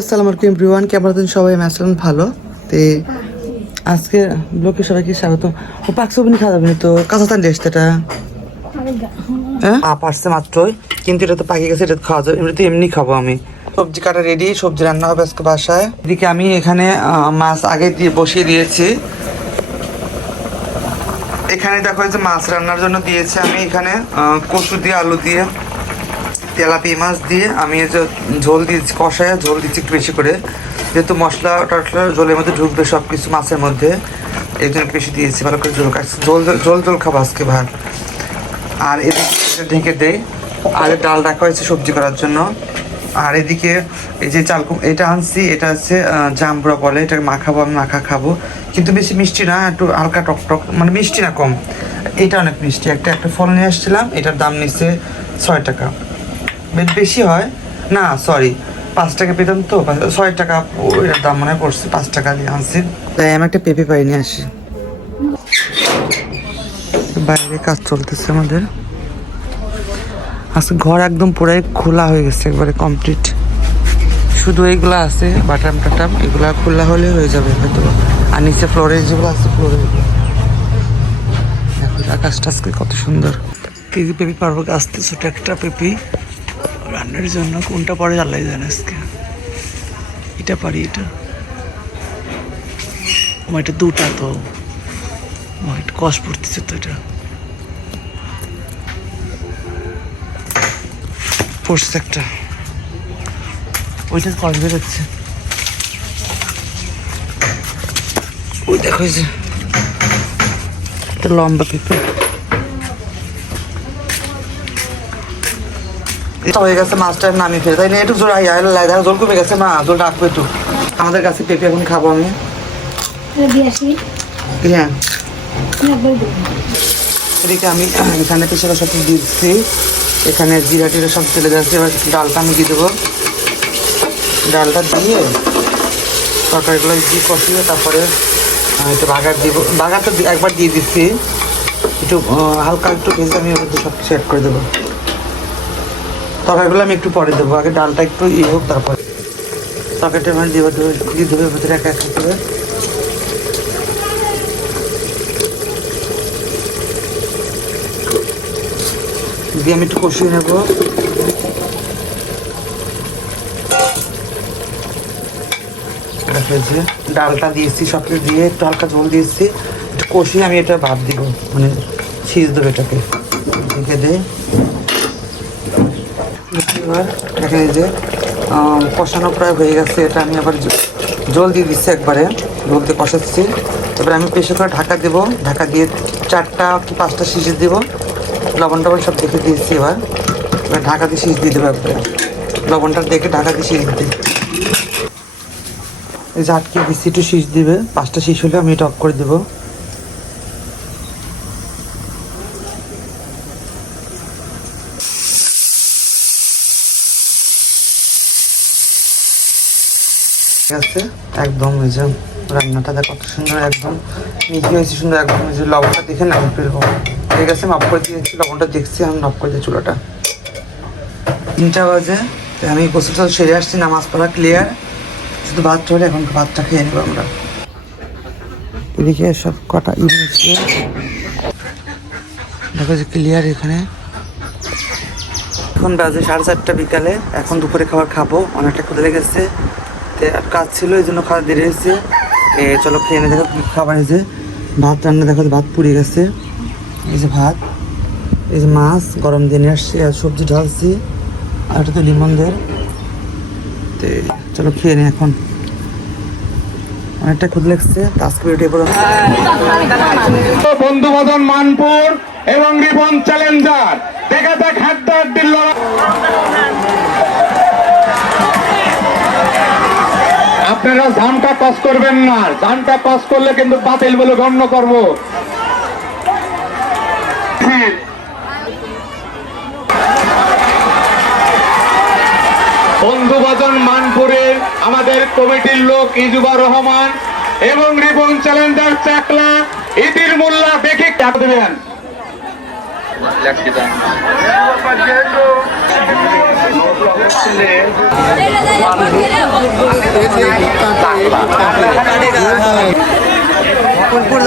আসসালামু আলাইকুম এভরিওয়ান, কেমন আছেন সবাই? আমি আসলাম ভালো। তো আজকে ব্লগে সবাইকে স্বাগত। ও পাকসবনি খাওয়া যাবে না তো, কাঁচা চান টেস্ট এটা হ্যাঁ পারছে মাত্রই, কিন্তু এটা তো পাকি গেছে, এটা খাওয়া যাবে। এমনি তো এমনি খাবো আমি। সবজি কাটা রেডি, সবজি রান্না হবে আজকে বাসায়। এদিকে আমি এখানে মাছ আগে দিয়ে বসিয়ে দিয়েছি। এখানে দেখো যে মাছ রান্নার জন্য দিয়েছি আমি এখানে কচু দিয়ে, আলু দিয়ে, তেলাপিয়া মাছ দিয়ে আমি যে ঝোল দিচ্ছি, কষায় ঝোল দিচ্ছি একটু বেশি করে, যেহেতু মশলা টশলা ঝোলের মধ্যে ঢুকবে সব কিছু মাছের মধ্যে, এই জন্য বেশি দিয়েছি। ভালো করে ঝোল ঝোল ঝোল ঝোল খাবো আজকে ভাত। আর এদিকে ঢেকে দেয়। আর ডাল রাখা হয়েছে সবজি করার জন্য। আর এদিকে এই যে চাল এটা আনছি, এটা হচ্ছে জামবুড়া বলে, এটা মাখাবো, আমি মাখা খাবো, কিন্তু বেশি মিষ্টি না, একটু হালকা টক টক, মানে মিষ্টি না কম। এটা অনেক মিষ্টি। একটা ফল নিয়ে আসছিলাম, এটার দাম নিচ্ছে 6 টাকা। বেশি হয় না, সরি 5 টাকা পেতাম তো, 6 টাকা ওইটার দাম মনে পড়ছে, 5 টাকা দিয়ে আনছি। তাই আমি একটা পেঁপে পাই নিয়ে আসি। বাইরে কাজ চলতেছে আমাদের। আজকে ঘর একদম পুরাই খোলা হয়ে গেছে, একবারে কমপ্লিট। শুধু এইগুলো আছে বাটাম টাটাম, এগুলা খোলা হলে হয়ে যাবে হয়তো। আর নিচে ফ্লোরে যেগুলো আছে, ফ্লোরে আকাশটা আজকে কত সুন্দর। কেজি পেঁপে পারবো গাছতে, ছোট একটা পেঁপে রান্নার জন্য। কোনটা পরে আল্লাহ জানে। আজকে এটা পারি, এটা এটা দুটা তো একটু কষ্ট পড়তেছে তো, এটা পড়ছে একটা, ওইটা কষ্ট বেরোচ্ছে। ওই দেখো যে একটা লম্বা পেঁপে হয়ে গেছে। মাছটা নামিয়ে ফেলে তাই না, একটু জোর দেখো জল কমে গেছে, মা জল রাখবো একটু। আমাদের কাছে পেঁপে এখন খাবো আমি। হ্যাঁ এদিকে আমি এখানে পেছনে সব দিচ্ছি, এখানে জিরা টিরা সব চলে যাচ্ছে। এবার ডালটা আমি দিয়ে দেবো। ডালটা দিয়ে তরকারিগুলো দিয়ে কষিয়ে তারপরে একটু বাগার দিব। বাগার তো একবার দিয়ে দিচ্ছি, একটু হালকা একটু ভেজে আমি ওর মধ্যে সব কিছু অ্যাড করে দেবো। তরকারিগুলো আমি একটু পরে দেবো, আগে ডালটা একটু হোক, তারপরে তরকারিটা মানে দিয়ে দেবে ভেতরে এক এক করে। দিয়ে আমি একটু কষিয়ে নেবো। ডালটা দিয়েছি, সব কিছু দিয়ে একটু হালকা ঝোল দিয়েছি, একটু কষিয়ে আমি এটা ভাত দিব, মানে ছিঁচ দেবো এটাকে, ঢেকে দিয়ে। এবার এখানে যে কষানো প্রায় হয়ে গেছে, এটা আমি আবার জল দিয়ে দিচ্ছি, একবারে জল দিয়ে কষাচ্ছি। এবার আমি প্রেসার করে ঢাকা দেবো, ঢাকা দিয়ে 4টা কি 5টা সিটি দেবো। লবণ টবণ সব দেখে দিয়েছি। এবার ঢাকা দিয়ে সিটি দিয়ে দেবো, একবারে লবণটা দেখে ঢাকা দিয়ে সিটি দিই। এই যে আটকে দিচ্ছি, একটু শীষ দিবে, 5টা শীষ হলে আমি এটা অফ করে দেবো। ঠিক আছে, একদম এই যে রান্নাটা দেখ কত সুন্দর, একদম মিহি হয়েছে সুন্দর, একদম এই যে লবণটা দেখে না ফেলবো। ঠিক আছে, মাফ করে দিয়েছি, লবণটা দেখছি, আমি মাফ করে দিই চুলাটা। 3টা বাজে, আমি গোসল টোসল সেরে আসছি, নামাজ পড়া ক্লিয়ার, শুধু ভাত চলে। এখন ভাতটা খেয়ে নেবো আমরা। এদিকে সব কটা দেখো যে ক্লিয়ার। এখানে এখন বাজে 4:30 বিকালে। এখন দুপুরে খাবার খাবো, অনেকটা ক্ষুদে লেগেছে, আর কাজ ছিল এই জন্য খাওয়া দেরি হয়েছে। চলো খেয়ে নে। দেখো খাবার, এই যে ভাত রান্না, দেখো ভাত পুড়ে গেছে, এই যে ভাত, এই যে মাছ গরম দিয়ে নিয়ে আসছি, আর সবজি ঢালছি, আর এটা তো লিমনদের। তো চলো খেয়ে নি, এখন অনেকটা ক্ষুদ লাগছে। আজকে ভিডিও বন্ধু বাঁধন মানপুর এবং রিবন চ্যালেঞ্জার দেখা যাক হাড্ডাহাড্ডির লড়াই। আপনারা ধানটা কস করবেন না, ধানটা কস করলে কিন্তু বাতিল বলে গণ্য করব। বন্ধুবাজন মানপুরের আমাদের কমিটির লোক ইজুবার রহমান এবং রিবন চ্যালেঞ্জার চাকলা ইদির মোল্লা দেখে দেবেন। Por